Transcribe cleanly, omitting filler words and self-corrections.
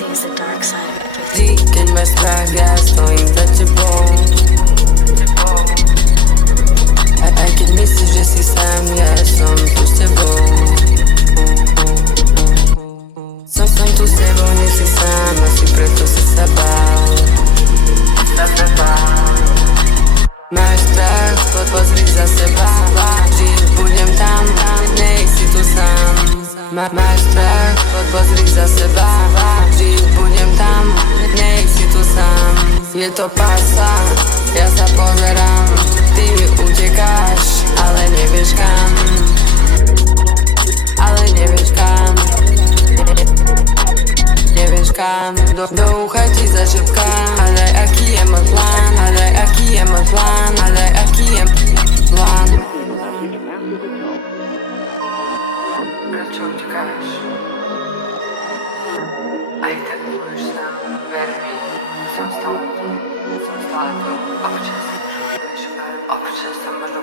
Ty, keď máš strach, ja stojím za tebou. Aj keď myslíš, že si sám, ja som tu s tebou. Som tu s tebou, nie si sám, asi preto si sa bál. Máš strach, pozri za seba, vždy budem tam, nej si tu sám. Máš strach, pozri za seba, vždy budem tam, nej si tu sám. Je to pása, ja sa pozerám, ty utekáš, ale nevieš kam. Ale nevieš kam. Nevieš kam, do ucha ti zašepkám. Hľadaj, aký je môj plán, hľadaj, aký je môj plán, hľadaj, aký je plán. Prečo utekáš? Aj tak budeš sám, ver mi. Som stále tu, občas sa možno